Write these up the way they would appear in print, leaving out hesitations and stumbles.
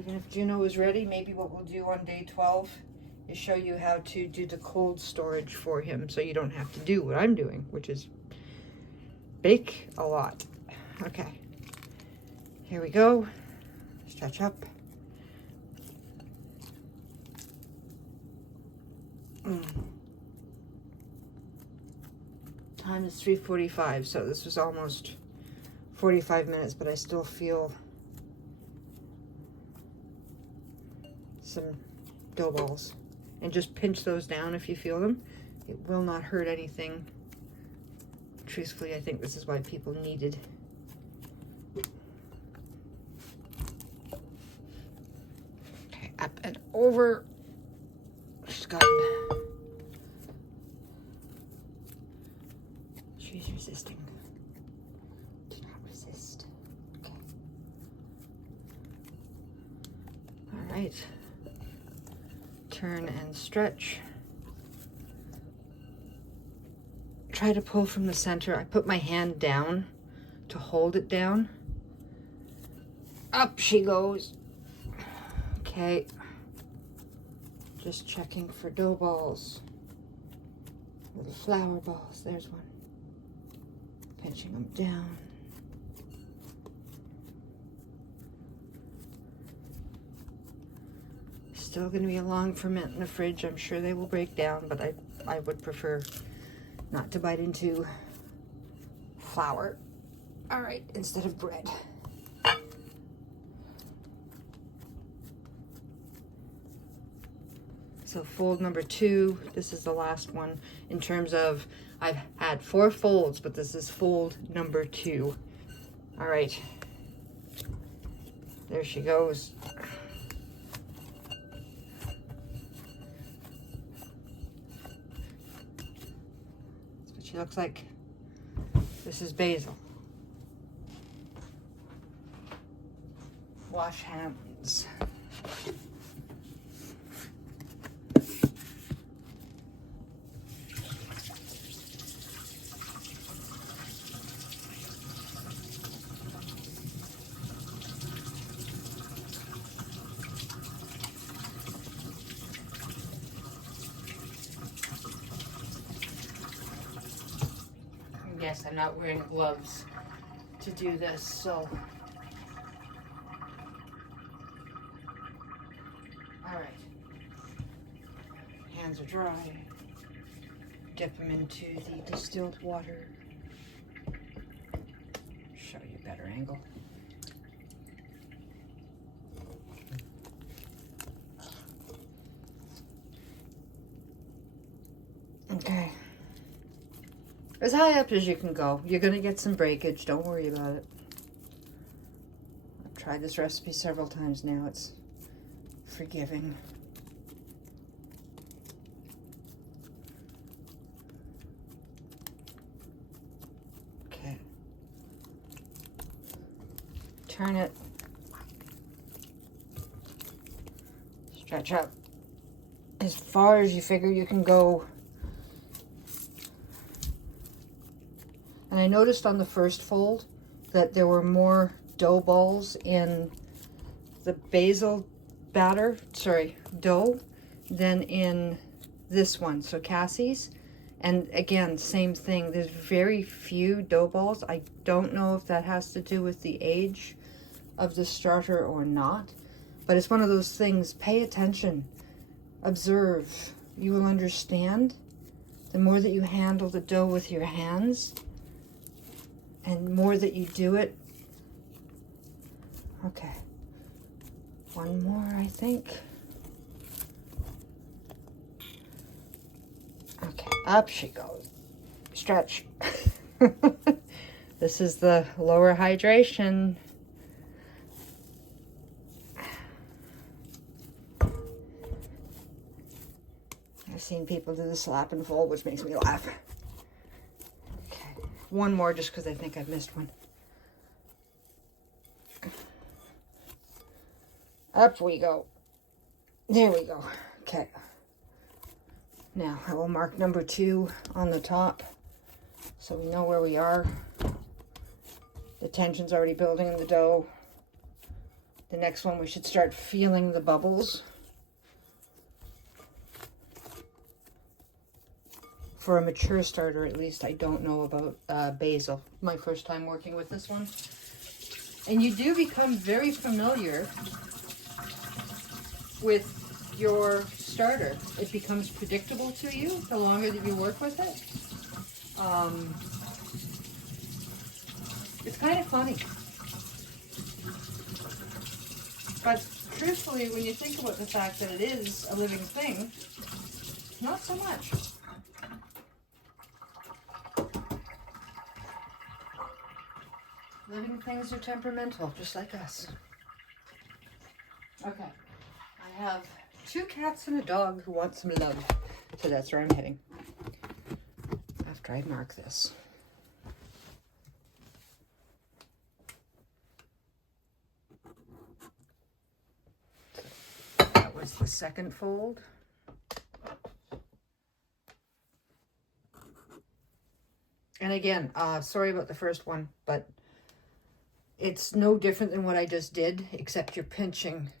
even if Juno is ready, maybe what we'll do on day 12 is show you how to do the cold storage for him so you don't have to do what I'm doing, which is bake a lot. Okay, here we go. Stretch up. Time is 3:45, so this was almost 45 minutes, but I still feel some dough balls. And just pinch those down if you feel them. It will not hurt anything. Truthfully, I think this is why people kneaded. Okay, up and over. She's got. She's resisting. Do not resist. Okay. All right. Turn and stretch. Try to pull from the center. I put my hand down to hold it down. Up she goes. Okay. Just checking for dough balls. Little flour balls. There's one. Pinching them down. Still going to be a long ferment in the fridge. I'm sure they will break down, but I would prefer not to bite into flour. All right, instead of bread. So fold number 2, this is the last one in terms of, I've had 4 folds, but this is fold number 2. All right, there she goes. That's what she looks like. This is basil. Wash hands. Yes, I'm not wearing gloves to do this, so. All right. Hands are dry. Dip them into the distilled water. Show you a better angle. Okay. As high up as you can go. You're going to get some breakage. Don't worry about it. I've tried this recipe several times now. It's forgiving. Okay. Turn it. Stretch up as far as you figure you can go. And I noticed on the first fold that there were more dough balls in the basil dough than in this one, so Cassie's. And again, same thing, there's very few dough balls. I don't know if that has to do with the age of the starter or not, but it's one of those things, pay attention, observe, you will understand. The more that you handle the dough with your hands, and more that you do it. Okay. One more, I think. Okay, up she goes. Stretch. This is the lower hydration. I've seen people do the slap and fold, which makes me laugh. One more just because I think I've missed one. Up we go. There we go. Okay. Now I will mark number 2 on the top so we know where we are. The tension's already building in the dough. The next one, we should start feeling the bubbles. For a mature starter, at least. I don't know about basil. My first time working with this one. And you do become very familiar with your starter. It becomes predictable to you the longer that you work with it. It's kind of funny. But truthfully, when you think about the fact that it is a living thing, not so much. Living things are temperamental, just like us. Okay, I have 2 cats and a dog who want some love. So that's where I'm heading after I mark this. So that was the second fold. And again, sorry about the first one, but it's no different than what I just did, except you're pinching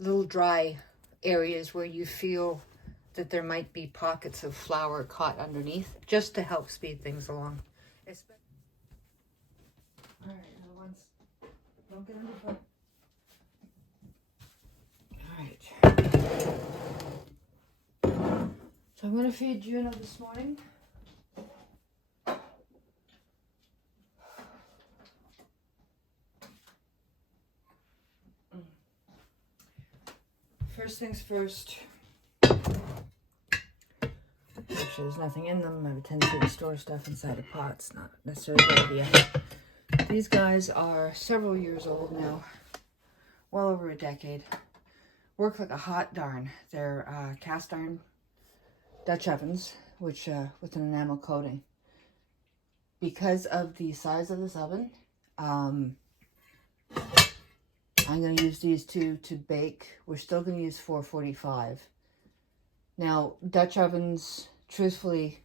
little dry areas where you feel that there might be pockets of flour caught underneath, just to help speed things along. All right, other ones, don't get underfoot. All right. So I'm going to feed Juno this morning. First things first. Actually, there's nothing in them. I have a tendency to store stuff inside of pots. Not necessarily a good idea. These guys are several years old now. Well over a decade. Work like a hot darn. They're cast iron Dutch ovens, which with an enamel coating. Because of the size of this oven, I'm going to use these two to bake. We're still going to use 445. Now, Dutch ovens, truthfully,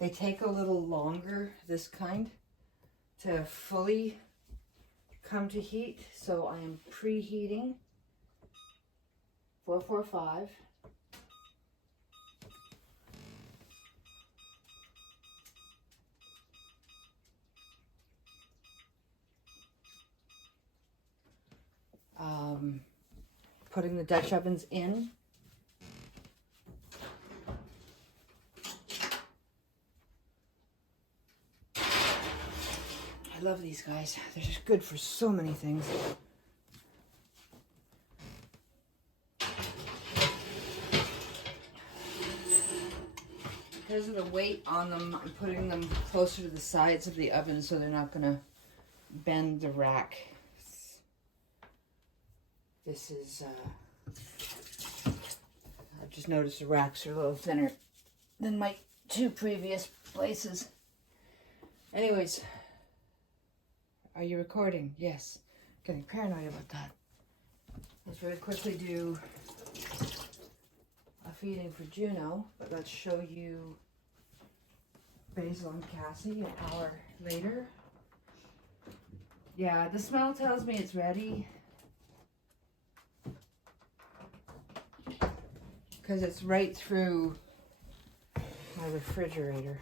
they take a little longer, this kind, to fully come to heat. So I am preheating 445. Putting the Dutch ovens in. I love these guys. They're just good for so many things. Because of the weight on them, I'm putting them closer to the sides of the oven so they're not going to bend the rack. This is, I've just noticed the racks are a little thinner than my 2 previous places. Anyways, are you recording? Yes. Getting paranoid about that. Let's very quickly do a feeding for Juno, but let's show you Basil and Cassie an hour later. Yeah, the smell tells me it's ready. Because it's right through my refrigerator.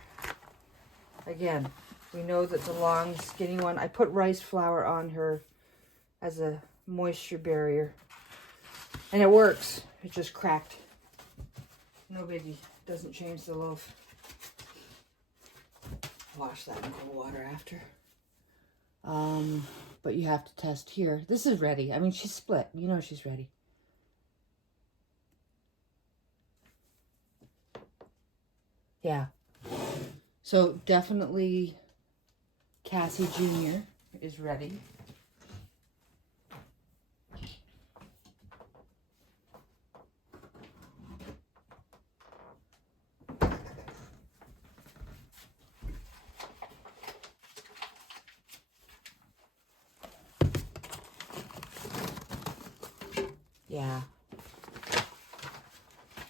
Again, we know that the long, skinny one, I put rice flour on her as a moisture barrier. And it works. It just cracked. No biggie. Doesn't change the loaf. Wash that in cold water after. But you have to test here. This is ready. I mean, she's split. You know she's ready. Yeah. So definitely Cassie Jr. is ready. Yeah.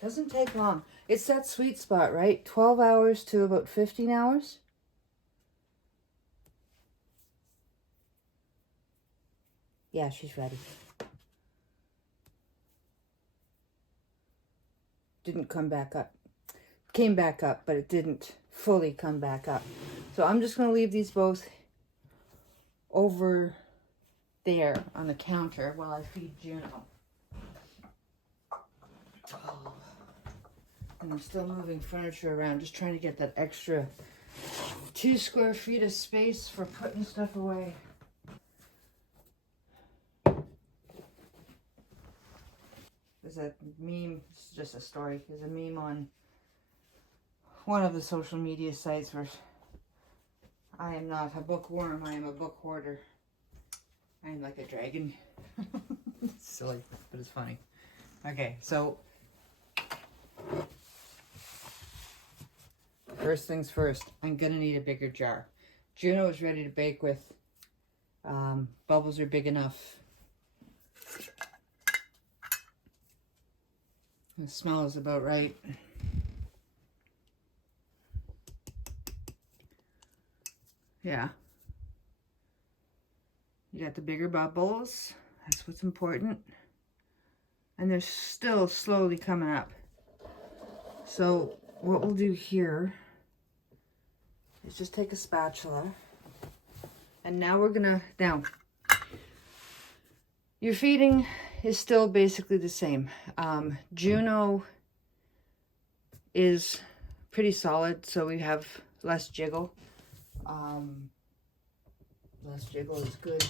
Doesn't take long. It's that sweet spot, right? 12 hours to about 15 hours. Yeah, she's ready. Didn't come back up. Came back up, but it didn't fully come back up. So I'm just going to leave these both over there on the counter while I feed Juno. Oh. And I'm still moving furniture around, just trying to get that extra 2 square feet of space for putting stuff away. There's a meme, it's just a story, there's a meme on one of the social media sites where I am not a bookworm, I am a book hoarder. I am like a dragon. It's silly, but it's funny. Okay, so first things first, I'm gonna need a bigger jar. Juno is ready to bake with. Bubbles are big enough. The smell is about right. Yeah. You got the bigger bubbles. That's what's important. And they're still slowly coming up. So what we'll do here is just take a spatula. And now we're gonna, your feeding is still basically the same. Juno is pretty solid, so we have less jiggle. Less jiggle is good.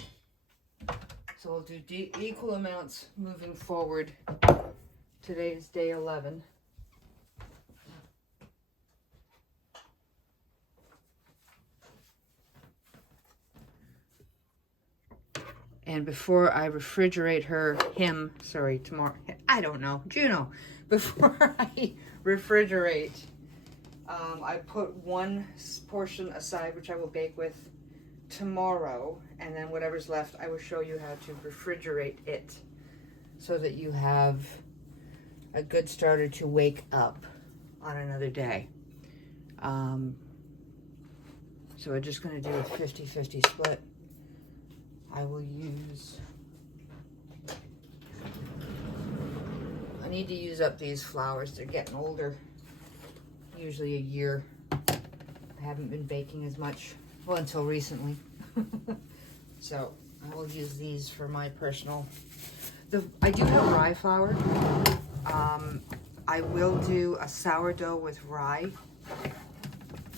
So we'll do equal amounts moving forward. Today is day 11. And before I refrigerate tomorrow, I don't know, Juno, before I refrigerate, I put one portion aside, which I will bake with tomorrow, and then whatever's left, I will show you how to refrigerate it so that you have a good starter to wake up on another day. So we're just going to do a 50-50 split. I will use, I need to use up these flours. They're getting older, usually a year. I haven't been baking as much, well, until recently. So I will use these for my personal, I do have rye flour. I will do a sourdough with rye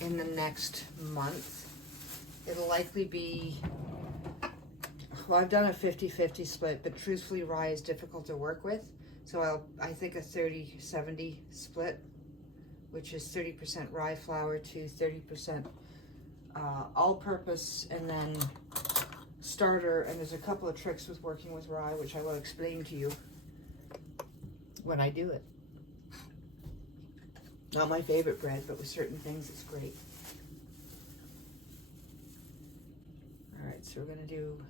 in the next month. It'll likely be, well, I've done a 50-50 split, but truthfully rye is difficult to work with. So I think a 30-70 split, which is 30% rye flour to 30% all-purpose, and then starter. And there's a couple of tricks with working with rye, which I will explain to you when I do it. Not my favorite bread, but with certain things it's great. All right, so we're gonna do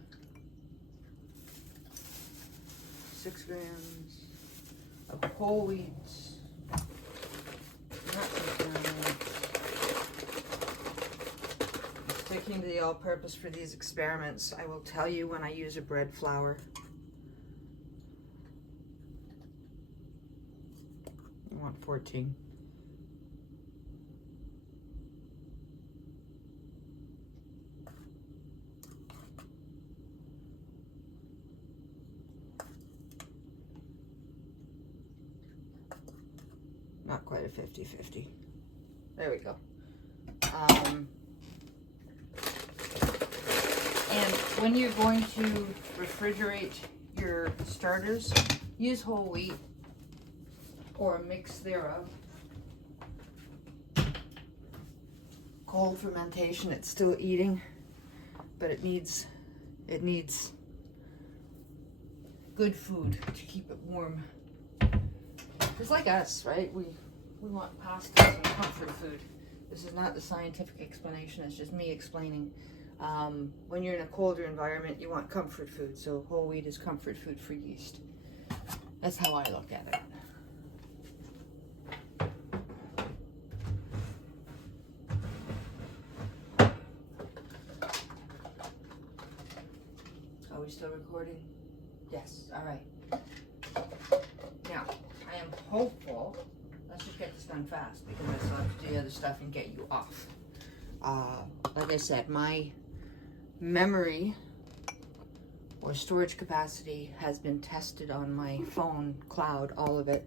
6 grams of whole wheat. Not 6 grams. Sticking to the all-purpose for these experiments. I will tell you when I use a bread flour. I want 14. Not quite a 50-50. There we go. And when you're going to refrigerate your starters, use whole wheat or a mix thereof. Cold fermentation, it's still eating, but it needs good food to keep it warm. It's like us, right? We want pasta and comfort food. This is not the scientific explanation, it's just me explaining. When you're in a colder environment, you want comfort food, so whole wheat is comfort food for yeast. That's how I look at it. we still recording? Yes, all right. Now, I am hopeful, let's just get this done fast because I still have to do the other stuff and get you off. Like I said, my memory or storage capacity has been tested on my phone, cloud, all of it,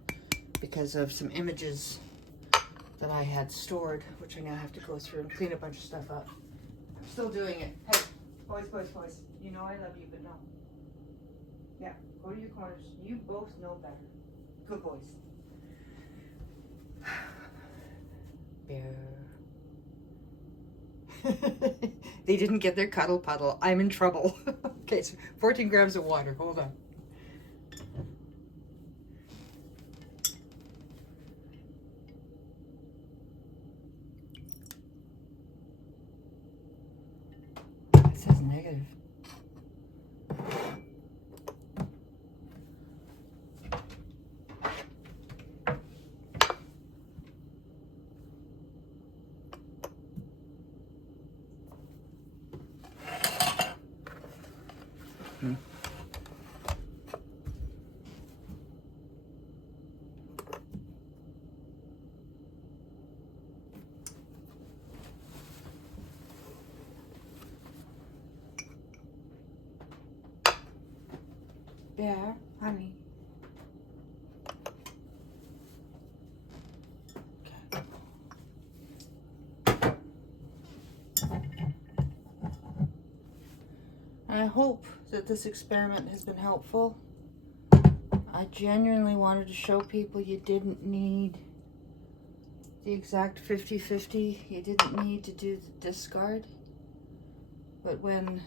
because of some images that I had stored, which I now have to go through and clean a bunch of stuff up. I'm still doing it. Hey, boys, boys, boys, you know I love you, but no. Yeah, go to your corners. You both know better. Good boys. Bear. They didn't get their cuddle puddle. I'm in trouble. Okay, so 14 grams of water. Hold on. It says negative. Bear, honey. I hope that this experiment has been helpful. I genuinely wanted to show people you didn't need the exact 50-50. You didn't need to do the discard. But when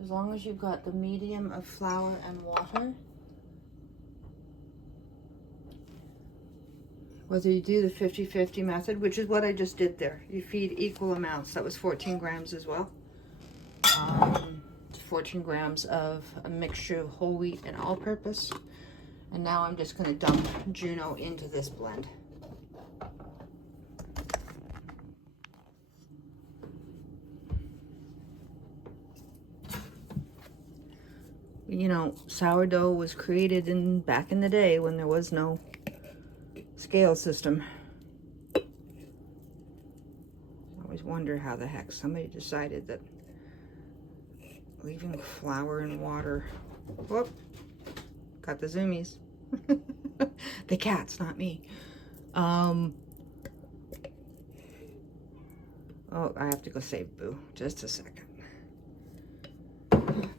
as long as you've got the medium of flour and water, whether you do the 50-50 method, which is what I just did there, you feed equal amounts. That was 14 grams as well. 14 grams of a mixture of whole wheat and all-purpose. And now I'm just going to dump Juno into this blend. You know, sourdough was created back in the day when there was no scale system. I always wonder how the heck somebody decided that leaving flour and water. Whoop, got the zoomies. The cats, not me. Oh, I have to go save Boo. Just a second.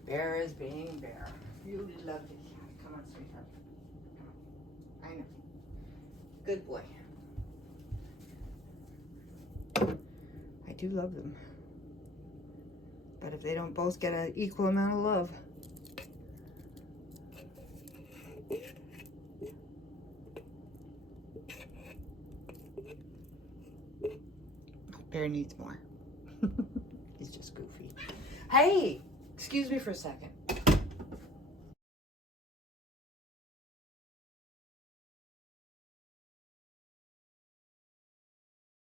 Bear is being Bear. You lovely cat. Come on, sweetheart. Come on. I know. Good boy. I do love them. But if they don't both get an equal amount of love. Bear needs more. He's just goofy. Hey! Excuse me for a second.